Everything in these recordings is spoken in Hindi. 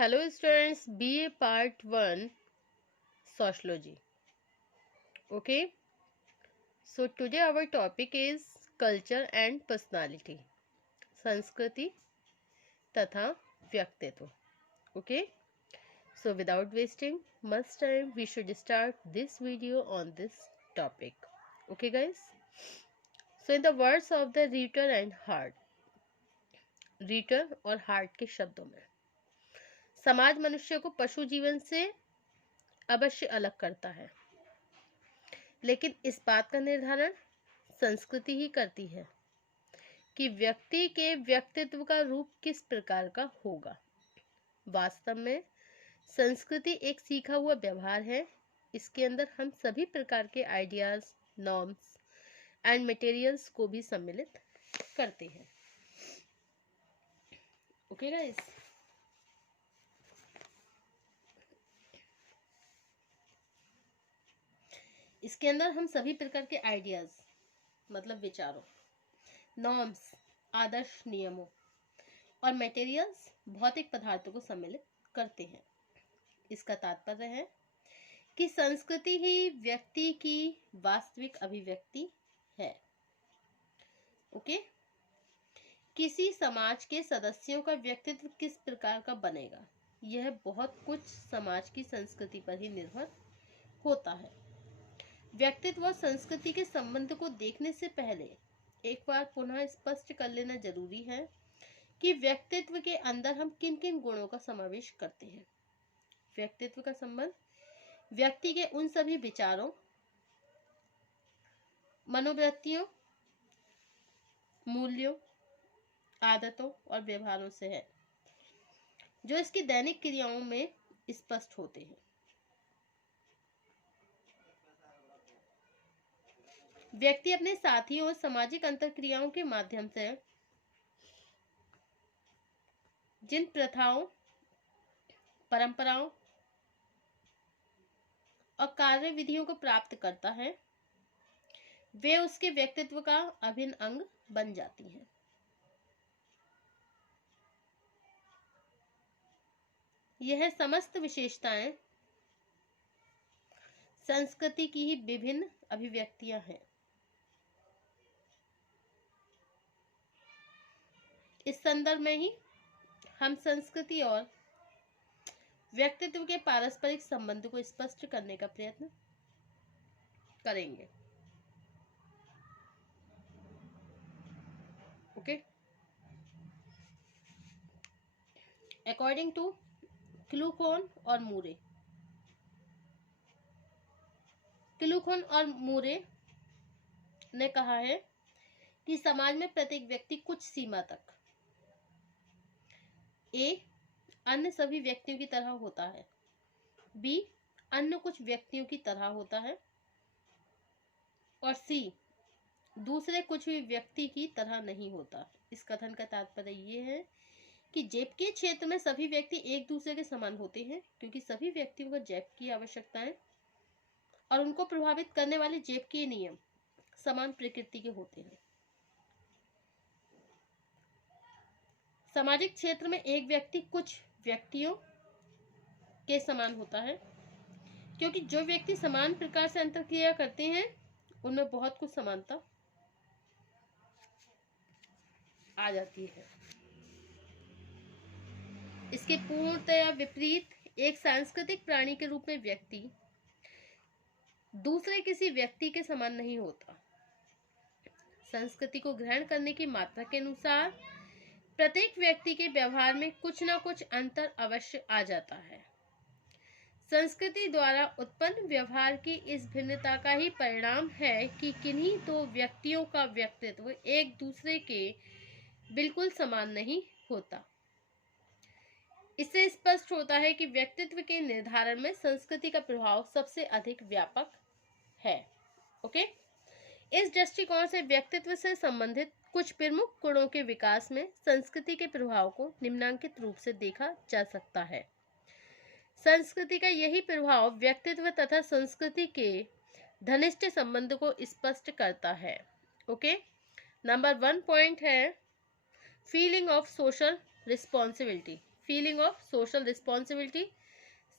Hello students, BA Part 1 Sociology. Okay, so today our topic is Culture and Personality, संस्कृति तथा व्यक्तित्व. Okay, so without wasting much time, we should start this video on this topic. Okay guys, so in the words of the Ritter and Hart, Ritter और हार्ट के शब्दों में, समाज मनुष्य को पशु जीवन से अवश्य अलग करता है, लेकिन इस बात का निर्धारण संस्कृति ही करती है कि व्यक्ति के व्यक्तित्व का रूप किस प्रकार का होगा. वास्तव में संस्कृति एक सीखा हुआ व्यवहार है. इसके अंदर हम सभी प्रकार के आइडियाज, नॉर्म्स एंड मटेरियल्स को भी सम्मिलित करते हैं. ओके गाइस, इसके अंदर हम सभी प्रकार के आइडियाज मतलब विचारों, नॉर्म्स आदर्श नियमों और मटेरियल्स भौतिक पदार्थों को सम्मिलित करते हैं. इसका तात्पर्य है कि संस्कृति ही व्यक्ति की वास्तविक अभिव्यक्ति है. ओके, किसी समाज के सदस्यों का व्यक्तित्व किस प्रकार का बनेगा, यह बहुत कुछ समाज की संस्कृति पर ही निर्भर होता है. व्यक्तित्व और संस्कृति के संबंध को देखने से पहले एक बार पुनः स्पष्ट कर लेना जरूरी है कि व्यक्तित्व के अंदर हम किन किन गुणों का समावेश करते हैं. व्यक्तित्व का संबंध व्यक्ति के उन सभी विचारों, मनोवृत्तियों, मूल्यों, आदतों और व्यवहारों से है जो इसकी दैनिक क्रियाओं में स्पष्ट होते हैं. व्यक्ति अपने साथियों और सामाजिक अंतरक्रियाओं के माध्यम से जिन प्रथाओं, परंपराओं और कार्य विधियों को प्राप्त करता है, वे उसके व्यक्तित्व का अभिन्न अंग बन जाती हैं. यह समस्त विशेषताएं संस्कृति की ही विभिन्न अभिव्यक्तियां हैं. इस संदर्भ में ही हम संस्कृति और व्यक्तित्व के पारस्परिक संबंध को स्पष्ट करने का प्रयत्न करेंगे. ओके, अकॉर्डिंग टू क्लूकोन और मूरे, क्लूकोन और मूरे ने कहा है कि समाज में प्रत्येक व्यक्ति कुछ सीमा तक ए अन्य सभी व्यक्तियों की तरह होता है, बी अन्य कुछ व्यक्तियों की तरह होता है और सी दूसरे कुछ भी व्यक्ति की तरह नहीं होता. इस कथन का तात्पर्य ये है कि जबकि क्षेत्र में सभी व्यक्ति एक दूसरे के समान होते हैं, क्योंकि सभी व्यक्तियों को जैप की आवश्यकता है और उनको प्रभावित करने वाले जैप के नियम समान प्रकृति के होते हैं. सामाजिक क्षेत्र में एक व्यक्ति कुछ व्यक्तियों के समान होता है, क्योंकि जो व्यक्ति समान प्रकार से अंतरक्रिया करते हैं उनमें बहुत कुछ समानता आ जाती है. इसके पूर्णतया विपरीत एक सांस्कृतिक प्राणी के रूप में व्यक्ति दूसरे किसी व्यक्ति के समान नहीं होता. संस्कृति को ग्रहण करने की मात्रा के अनुसार प्रत्येक व्यक्ति के व्यवहार में कुछ न कुछ अंतर अवश्य आ जाता है. संस्कृति द्वारा उत्पन्न व्यवहार की इस भिन्नता का ही परिणाम है कि किन्हीं दो व्यक्तियों का व्यक्तित्व एक दूसरे के बिल्कुल समान नहीं होता. इससे स्पष्ट होता है कि व्यक्तित्व के निर्धारण में संस्कृति का प्रभाव सबसे अधिक व्यापक है. ओके, इस दृष्टिकोण से व्यक्तित्व से संबंधित कुछ प्रमुख गुणों के विकास में संस्कृति के प्रभाव को निम्नांकित रूप से देखा जा सकता है. संस्कृति का यही प्रभाव व्यक्तित्व तथा संस्कृति के घनिष्ठ संबंध को स्पष्ट करता है. ओके, नंबर 1 पॉइंट है feeling of social responsibility. Feeling of social responsibility,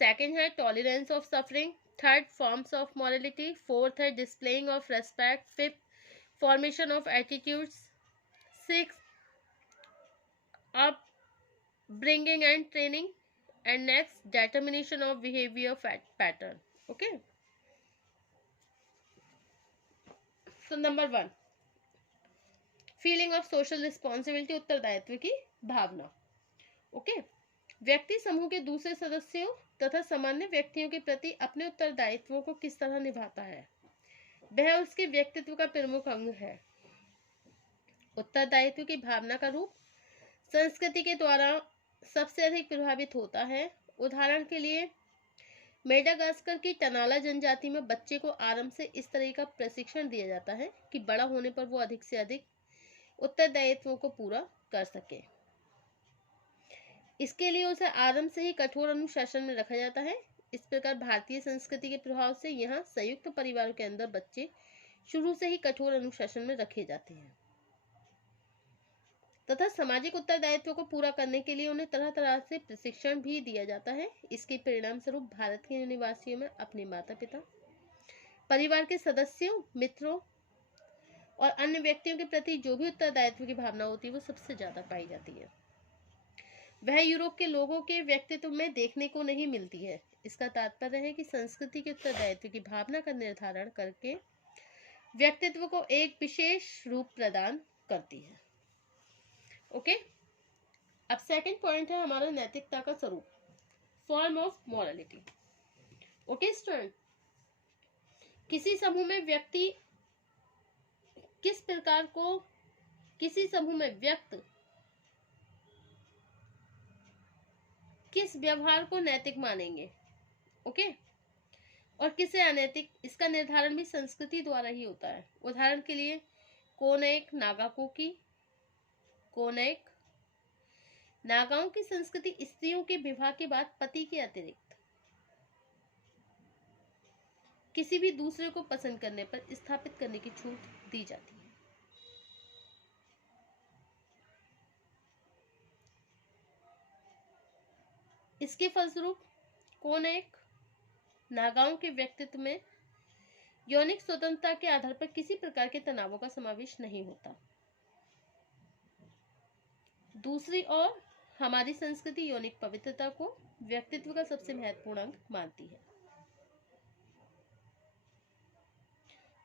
second है tolerance of suffering, third forms of morality, fourth है displaying of respect, fifth formation of attitudes, six up bringing and training, and next determination of behavior pattern. Okay, so number 1, feeling of social responsibility, उत्तरदायित्व की भावना. Okay, व्यक्ति समूह के दूसरे सदस्यों तथा सामान्य व्यक्तियों के प्रति अपने उत्तरदायित्वों को किस तरह निभाता है, वह उसके व्यक्तित्व का प्रमुख अंग है. उत्तरदायित्व की भावना का रूप संस्कृति के द्वारा सबसे अधिक प्रभावित होता है. उदाहरण के लिए मेडागास्कर की टनाला जनजाति में बच्चे को आरंभ से इस तरह का प्रशिक्षण दिया जाता है कि बड़ा होने पर वो अधिक से अधिक उत्तरदायित्वों को पूरा कर सके. इसके लिए उसे आरंभ से ही कठोर अनुशासन में रखा जाता है. इस प्रकार भारतीय संस्कृति के प्रभाव से यहाँ संयुक्त परिवारों के अंदर बच्चे शुरू से ही कठोर अनुशासन में रखे जाते हैं तथा सामाजिक उत्तरदायित्व को पूरा करने के लिए उन्हें तरह तरह से प्रशिक्षण भी दिया जाता है. इसके परिणाम स्वरूप भारत के निवासियों में अपने माता पिता, परिवार के सदस्यों, मित्रों और अन्य व्यक्तियों के प्रति जो भी उत्तरदायित्व की भावना होती है वो सबसे ज्यादा पाई जाती है. वह यूरोप के लोगों के व्यक्तित्व में देखने को नहीं मिलती है. इसका तात्पर्य है कि संस्कृति के उत्तरदायित्व की भावना का निर्धारण करके व्यक्तित्व को एक विशेष रूप प्रदान करती है. ओके, अब सेकंड पॉइंट है हमारा नैतिकता का स्वरूप, form of morality. Okay student, किसी समूह में व्यक्ति किस प्रकार को, किसी समूह में व्यक्त किस व्यवहार को नैतिक मानेंगे, ओके, और किसे अनैतिक, इसका निर्धारण भी संस्कृति द्वारा ही होता है. उदाहरण के लिए कोनैक नागाकोकी. कोनैक नागाओं की संस्कृति स्त्रियों के विवाह के बाद पति के अतिरिक्त किसी भी दूसरे को पसंद करने पर स्थापित करने की छूट दी जाती है. इसके फलस्वरूप कोनैक नागाओं के व्यक्तित्व में यौनिक स्वतंत्रता के आधार पर किसी प्रकार के तनावों का समावेश नहीं होता. दूसरी ओर हमारी संस्कृति यौनिक पवित्रता को व्यक्तित्व का सबसे महत्वपूर्ण अंग मानती है.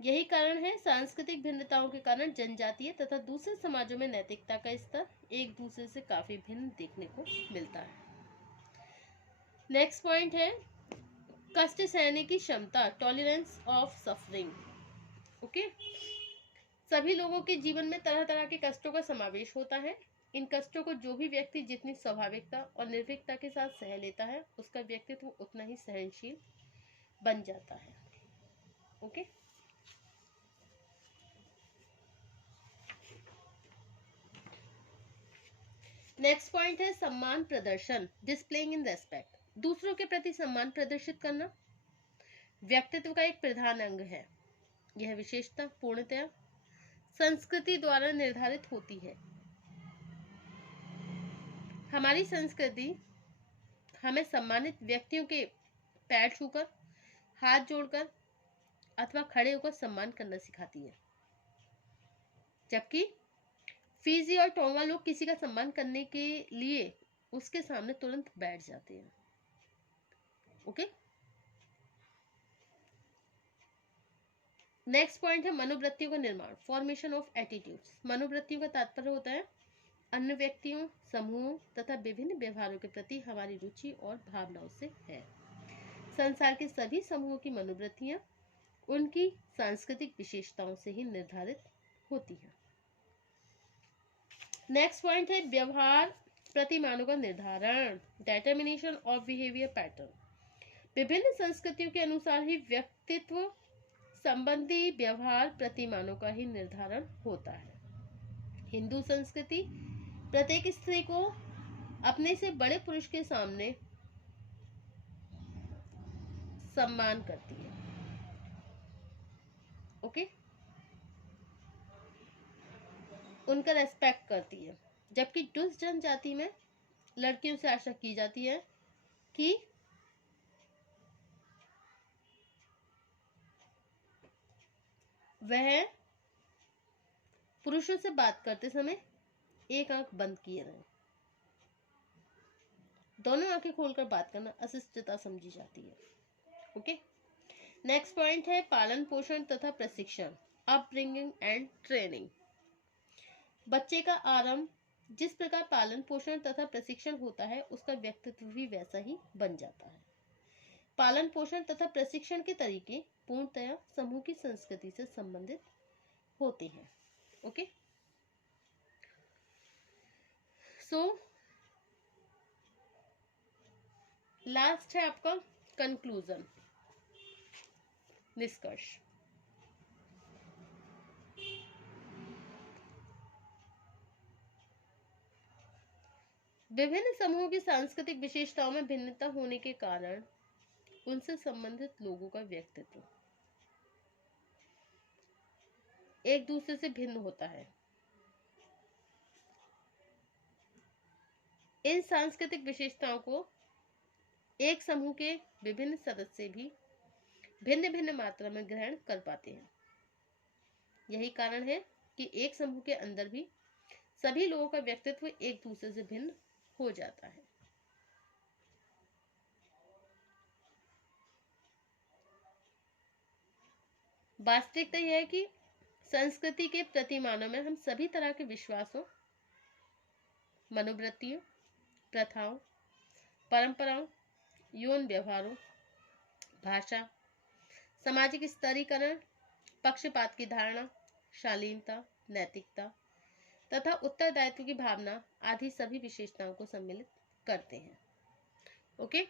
यही कारण है सांस्कृतिक भिन्नताओं के कारण जनजातीय तथा दूसरे समाजों में नैतिकता का स्तर एक दूसरे से काफी भिन्न देखने को मिलता है. नेक्स्ट पॉइंट है कष्ट सहने की क्षमता, टॉलरेंस ऑफ सफरिंग. ओके, सभी लोगों के जीवन में तरह तरह के कष्टों का समावेश होता है. इन कष्टों को जो भी व्यक्ति जितनी स्वाभाविकता और निर्भीकता के साथ सह लेता है उसका व्यक्तित्व उतना ही सहनशील बन जाता है. ओके, नेक्स्ट पॉइंट है सम्मान प्रदर्शन, डिस्प्लेइंग इन रेस्पेक्ट. दूसरों के प्रति सम्मान प्रदर्शित करना व्यक्तित्व का एक प्रधान अंग है. यह विशेषता पूर्णतया संस्कृति द्वारा निर्धारित होती है. हमारी संस्कृति हमें सम्मानित व्यक्तियों के पैर छूकर, हाथ जोड़कर अथवा खड़े होकर सम्मान करना सिखाती है, जबकि फीजी और टोंगा लोग किसी का सम्मान करने के लिए उसके सामने तुरंत बैठ जाते हैं. ओके, नेक्स्ट पॉइंट है मनोवृत्तियों का निर्माण, फॉर्मेशन ऑफ एटीट्यूड्स. मनोवृत्तियों का तात्पर्य होता है अन्य व्यक्तियों, समूहों तथा विभिन्न व्यवहारों के प्रति हमारी रुचि और भावनाओं से है. संसार के सभी समूहों की मनोवृत्तियां उनकी सांस्कृतिक विशेषताओं से ही निर्धारित होती हैं. नेक्स्ट पॉइंट है व्यवहार प्रतिमानों का निर्धारण, डिटर्मिनेशन ऑफ बिहेवियर पैटर्न. विभिन्न संस्कृतियों के अनुसार ही व्यक्तित्व संबंधी व्यवहार प्रतिमानों का ही निर्धारण होता है. हिंदू संस्कृति प्रत्येक स्त्री को अपने से बड़े पुरुष के सामने सम्मान करती है. ओके, उनका रेस्पेक्ट करती है, जबकि डुस जनजाति में लड़कियों से आशा की जाती है कि वह पुरुषों से बात करते समय एक आंख बंद किए रहें। दोनों आंखें खोलकर बात करना अशिष्टता समझी जाती है। ओके, नेक्स्ट पॉइंट है पालन पोषण तथा प्रशिक्षण, अपब्रिंगिंग एंड ट्रेनिंग। बच्चे का आरंभ जिस प्रकार पालन पोषण तथा प्रशिक्षण होता है, उसका व्यक्तित्व भी वैसा ही बन जाता है। पालन पोषण तथा प्रशिक्षण के तरीके पूर्णतया समूह की संस्कृति से संबंधित होते हैं। ओके, सो लास्ट है आपका कंक्लूजन, निष्कर्ष। विभिन्न समूहों की सांस्कृतिक विशेषताओं में भिन्नता होने के कारण उनसे संबंधित लोगों का व्यक्तित्व एक दूसरे से भिन्न होता है। इन सांस्कृतिक विशेषताओं को एक समूह के विभिन्न सदस्य भी भिन्न भिन्न मात्रा में ग्रहण कर पाते हैं। यही कारण है कि एक समूह के अंदर भी सभी लोगों का व्यक्तित्व एक दूसरे से भिन्न हो जाता है। वास्तविकता यह है कि संस्कृति के प्रतिमानों में हम सभी तरह के विश्वासों, मनोवृत्तियों, प्रथाओं, परंपराओं, यौन व्यवहारों, भाषा, सामाजिक स्तरीकरण, पक्षपात की धारणा, शालीनता, नैतिकता तथा उत्तरदायित्व की भावना आदि सभी विशेषताओं को सम्मिलित करते हैं। Okay,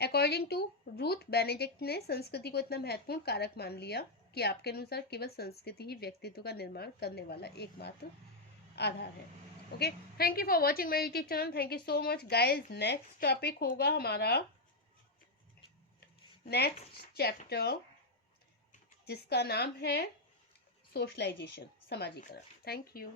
according to Ruth Benedict ने संस्कृति को इतना महत्वपूर्ण कारक मान लिया कि आपके अनुसार केवल संस्कृति ही व्यक्तित्व का निर्माण करने वाला एकमात्र आधार है। Okay, thank you for watching my YouTube channel. Thank you so much guys. Next topic होगा हमारा नेक्स्ट चैप्टर, जिसका नाम है सोशलाइजेशन, समाजीकरण। Thank you.